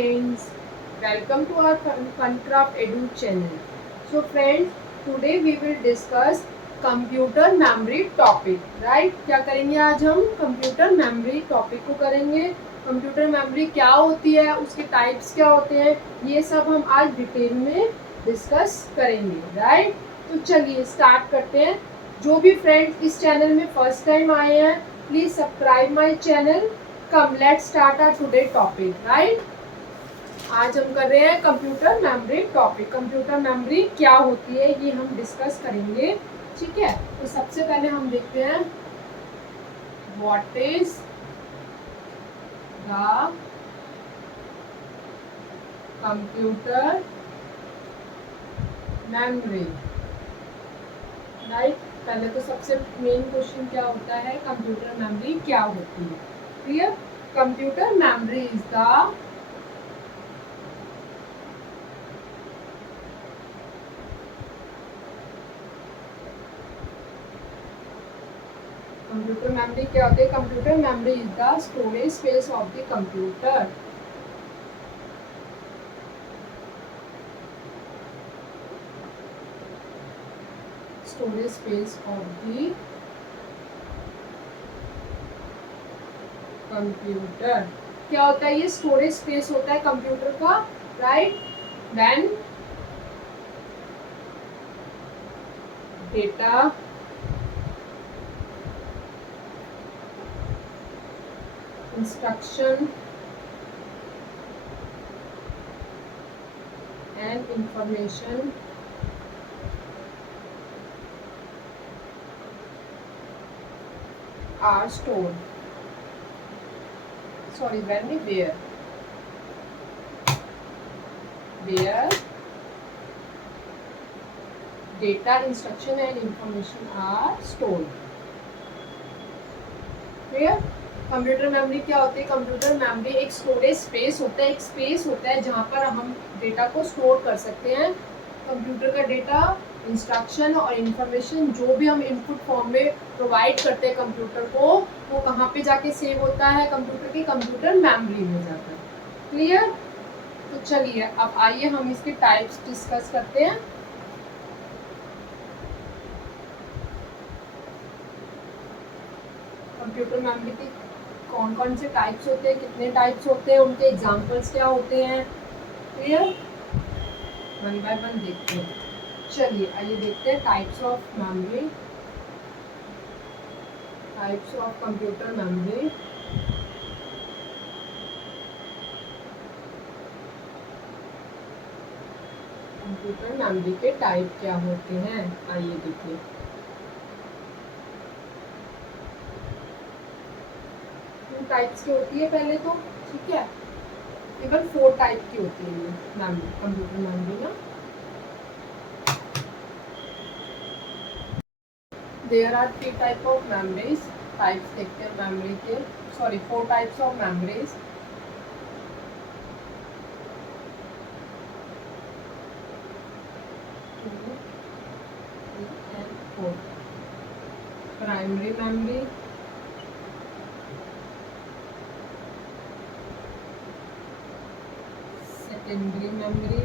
friends, welcome to our Funcraft Edu channel. So friends, today we will discuss computer memory topic. Right, क्या करेंगे आज हम computer memory topic को करेंगे. Computer memory क्या होती है, उसके टाइप्स क्या होते हैं, ये सब हम आज डिटेल में डिस्कस करेंगे. राइट, तो चलिए स्टार्ट करते हैं. जो भी फ्रेंड्स इस चैनल में फर्स्ट टाइम आए हैं, please subscribe my channel. Come let's start our today topic. Right, आज हम कर रहे हैं computer memory topic. Computer memory क्या होती है ये हम डिस्कस करेंगे. ठीक है, तो सबसे पहले हम देखते हैं what is the computer memory. Right, पहले तो सबसे मेन क्वेश्चन क्या होता है, कंप्यूटर मेमोरी क्या होती है. Clear, computer memory is the computer memory क्या होती है. Computer memory is the storage space of the computer. Storage space of the computer. क्या होता है, ये स्टोरेज स्पेस होता है कंप्यूटर का. Right, when data instruction and information are stored. Sorry, where data, instruction and information are stored. Clear? Computer memory क्या होती है. कंप्यूटर मेमोरी एक स्टोरेज स्पेस होता है, एक स्पेस होता है जहाँ पर हम डेटा को स्टोर कर सकते हैं. कंप्यूटर का डेटा, इंस्ट्रक्शन और इंफॉर्मेशन जो भी हम इनपुट फॉर्म में प्रोवाइड करते हैं कंप्यूटर को, वो कहाँ पे जाके सेव होता है, कंप्यूटर की कंप्यूटर मेमोरी में जाकर. क्लियर, तो चलिए अब आइए हम इसके टाइप्स डिस्कस करते हैं. कंप्यूटर मेमोरी की कौन कौन से टाइप्स होते हैं, कितने टाइप्स होते हैं, उनके एग्जांपल्स क्या होते हैं. क्लियर, वन बाय वन देखते हैं. चलिए आइए देखते हैं types of memory. Types of computer memory. Computer memory के टाइप क्या होते हैं, आइए देखिए. टाइप्स की होती है पहले तो. ठीक है, केवल 4 टाइप की होती है ये मेमोरी, कंप्यूटर मेमोरी ना. There are 3 type of memories. Types देखते हैं मेमोरी के. Sorry, 4 types of memories. Primary memory, secondary memory,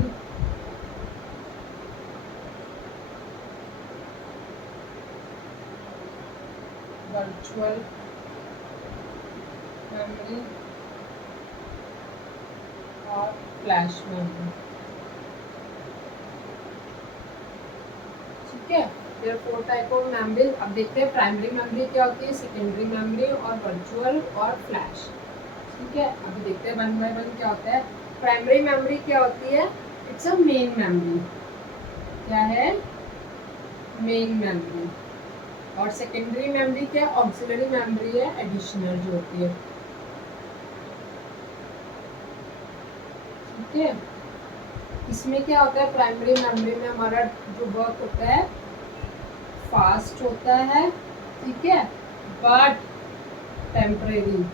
virtual memory और फ्लैश मेमोरी. ठीक है, देयर 4 टाइप ऑफ मेमोरी. अब देखते हैं प्राइमरी मेमोरी क्या होती है, सेकेंडरी मेमोरी और वर्चुअल और फ्लैश. ठीक है, अभी देखते हैं वन बाय वन क्या होता है. प्राइमरी मेमोरी क्या होती है, इट्स अ मेन मेमोरी. क्या है, मेन मेमोरी. और सेकेंडरी मेमोरी क्या, ऑक्सिलरी मेमोरी है, एडिशनल जो होती है. ठीक है, इसमें क्या होता है, प्राइमरी मेमोरी में हमारा जो वर्क होता है फास्ट होता है. ठीक है, बट टेम्परेरी.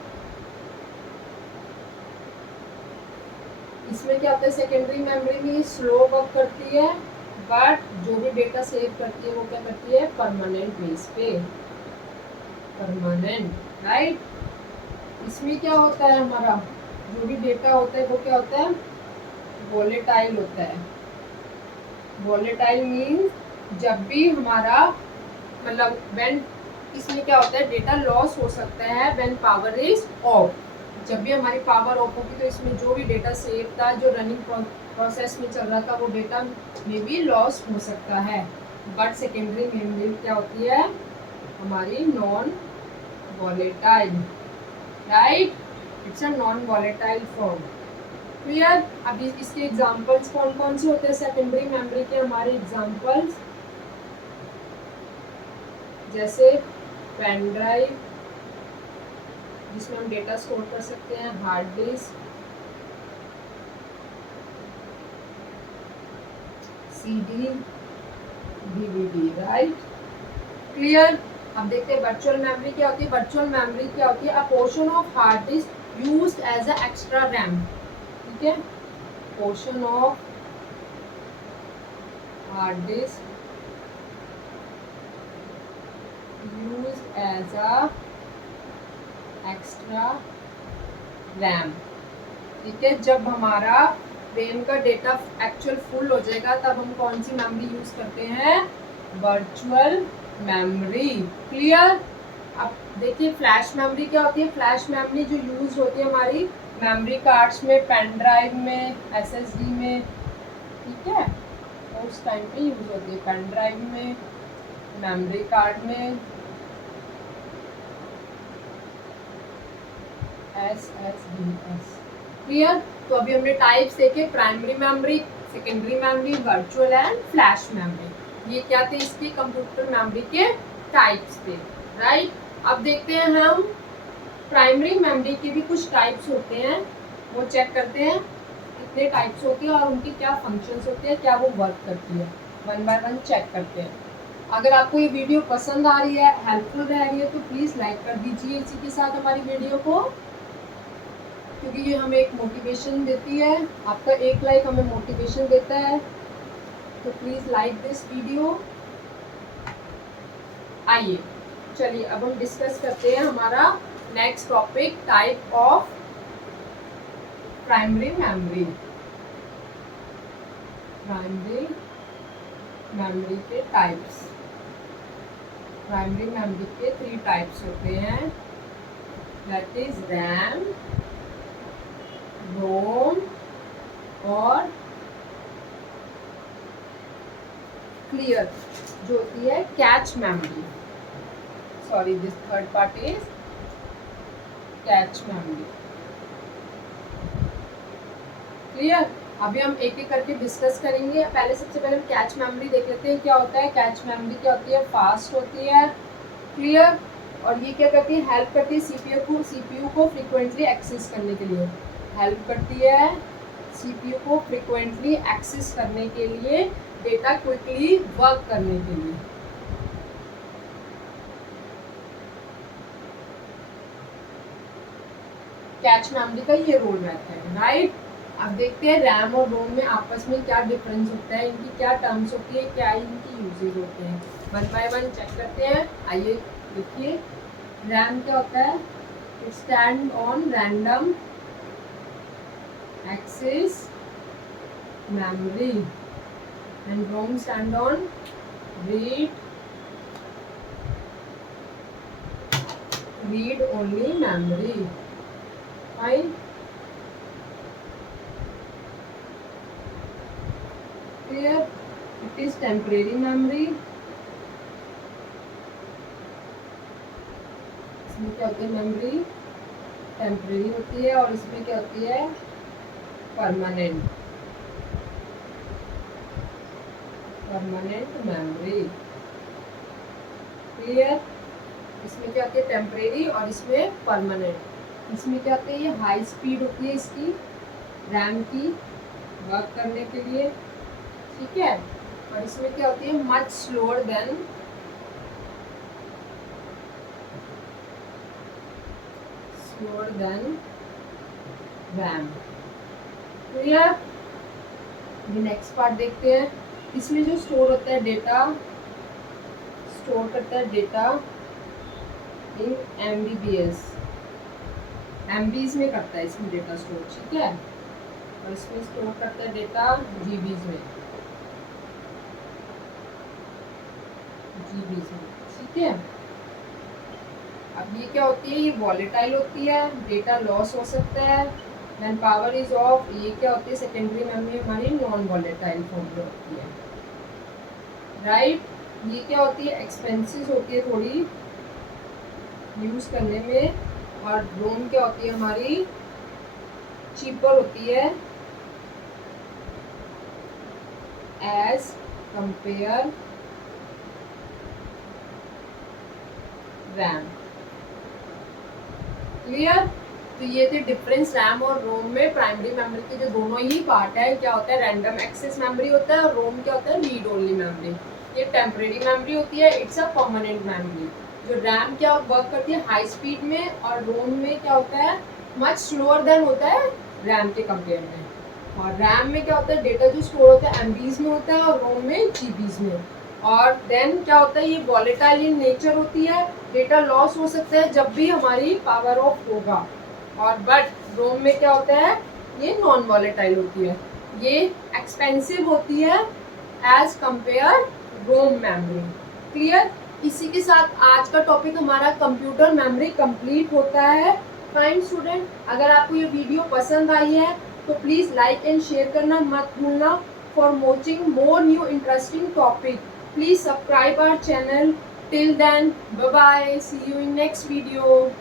इसमें क्या होता है, सेकेंडरी मेमोरी में स्लो वर्क करती है, बट जो भी डेटा सेव करती है वो क्या करती है, परमानेंट बेस पे. परमानेंट. राइट, इसमें क्या होता है हमारा, जो भी डेटा होता है वो क्या होता है, वोलेटाइल होता है। वोलेटाइल मीन्स जब भी हमारा मतलब व्हेन, इसमें क्या होता है, डेटा लॉस हो सकता है व्हेन पावर इज ऑफ। जब भी हमारी पावर ऑफ होगी तो इसमें जो भी डेटा सेव था, जो रनिंग प्रोसेस में चल रहा था, वो डेटा में भी लॉस हो सकता है। बट सेकेंडरी मेमोरी क्या होती है, हमारी non volatile, right, it's a non volatile form. Clear. अभी इसके एग्जांपल्स कौन कौन से होते हैं सेकेंडरी मेमोरी के, हमारे एग्जांपल्स जैसे पेन ड्राइव जिसमें हम डेटा स्टोर कर सकते हैं, hard disk, CD, DVD, right, clear. अब देखते हैं वर्चुअल मेमोरी क्या होती है। वर्चुअल मेमोरी क्या होती है, a portion of hard disk used as a extra RAM, ठीक है, portion of hard disk used as a extra RAM, ठीक है। जब हमारा रैम का डेटा एक्चुअल फुल हो जाएगा तब हम कौन सी मेमोरी यूज करते हैं, वर्चुअल मेमोरी, क्लियर। अब देखिए फ्लैश मेमोरी क्या होती है। फ्लैश मेमोरी जो यूज होती है हमारी मेमोरी कार्ड्स में, पेन ड्राइव में, एसएसडी में, ठीक है, उस टाइम पे यूज होती है, पेन ड्राइव में, मेमोरी कार्ड में, एसएसडीएस, क्लियर। तो अभी हमने टाइप्स देखे, primary memory, secondary memory, virtual and flash memory. ये क्या थे, इसके कंप्यूटर मेमोरी के टाइप्स थे, राइट। अब देखते हैं हम प्राइमरी मेमोरी के भी कुछ टाइप्स होते हैं, वो चेक करते हैं कितने टाइप्स होती है और उनकी क्या फंक्शंस होते हैं, क्या वो वर्क करती है, वन बाय वन चेक करते हैं। अगर आपको ये वीडियो पसंद आ रही है, हेल्पफुल रह रही है, तो प्लीज़ लाइक कर दीजिए इसी के साथ हमारी वीडियो को, क्योंकि ये हमें एक मोटिवेशन देती है। आपका एक लाइक हमें मोटिवेशन देता है, तो प्लीज़ लाइक दिस वीडियो। आइए चलिए अब हम डिस्कस करते हैं हमारा next topic, type of primary memory. Primary memory के टाइप्स, प्राइमरी मेमोरी के 3 टाइप्स होते हैं, दैट इज रैम, रोम और क्लियर, जो होती है cache memory. Sorry, this third part is cache memory, clear. अभी हम एक एक करके डिस्कस करेंगे। पहले सबसे पहले हम कैच मेमोरी देख लेते हैं क्या होता है। कैच मेमोरी क्या होती है, फास्ट होती है, क्लियर, और ये क्या करती है, हेल्प करती है सीपीयू को फ्रिक्वेंटली एक्सेस करने के लिए, हेल्प करती है सीपीयू को फ्रिक्वेंटली एक्सेस करने के लिए, डेटा क्विकली वर्क करने के लिए। कैच मेमोरी का ये रोल रहता है, राइट। अब देखते हैं रैम और रोम में आपस में क्या डिफरेंस होता है, इनकी क्या टर्म्स होती है, क्या इनकी यूजेज होते हैं, वन बाय वन चेक करते हैं। आइए देखिए, रैम क्या होता है, it stand on random access memory and ROM stand on read only memory, fine, clear. It is temporary memory. इसमें क्या होती है, मेमोरी टेम्परेरी होती है, और इसमें क्या होती है, परमानेंट मेमोरी, क्लियर। इसमें क्या होती है, टेम्परेरी, और इसमें परमानेंट। इसमें क्या होती है, ये हाई स्पीड होती है इसकी, रैम की, वर्क करने के लिए, ठीक है, और इसमें क्या होती है, much slower then RAM, clear. Next part देखते हैं। इसमें जो स्टोर होता है डेटा, स्टोर करता है डेटा इन MBBS, MBs में करता है इसमें डेटा स्टोर, ठीक है, और इसमें स्टोर करता है डेटा GBs में, ठीक है। अब ये क्या होती है, ये वॉलेटाइल होती है, डेटा लॉस हो सकता है, देन पावर इज ऑफ, ये क्या होती है, सेकेंडरी मेमोरी हमारी नॉन वॉलेटाइल फॉर्म में होती है, राइट। ये क्या होती है, एक्सपेंसिव होती है थोड़ी यूज करने में, और रोम क्या होती है हमारी, चीपर होती है एज कंपेयर रैम। क्लियर। तो ये थे डिफरेंस रैम और रोम में। प्राइमरी मेमोरी के जो दोनों ही पार्ट है, क्या होता है, रैंडम एक्सेस मेमोरी होता है, और रोम क्या होता है, रीड ओनली मेमोरी। ये टेम्परेरी मेमोरी होती है, इट्स अ परमानेंट मेमोरी। जो रैम क्या वर्क करती है हाई स्पीड में, और रोम में क्या होता है, मच स्लोअर देन होता है रैम के कंपेयर में। और रैम में क्या होता है, डेटा जो स्टोर होता है MBs में होता है, और रोम में GBs में। और देन क्या होता है, ये वॉलेटाइल इन नेचर होती है, डेटा लॉस हो सकता है जब भी हमारी पावर ऑफ होगा। और बट रोम में क्या होता है, ये नॉन वॉलेटाइल होती है, ये एक्सपेंसिव होती है एज कंपेयर रोम मेमोरी। क्लियर। इसी के साथ आज का टॉपिक हमारा कंप्यूटर मेमोरी कंप्लीट होता है। फाइन स्टूडेंट, अगर आपको ये वीडियो पसंद आई है तो प्लीज़ लाइक एंड शेयर करना मत भूलना। For watching more new interesting topic, please subscribe our channel. Till then, bye bye, see you in next video.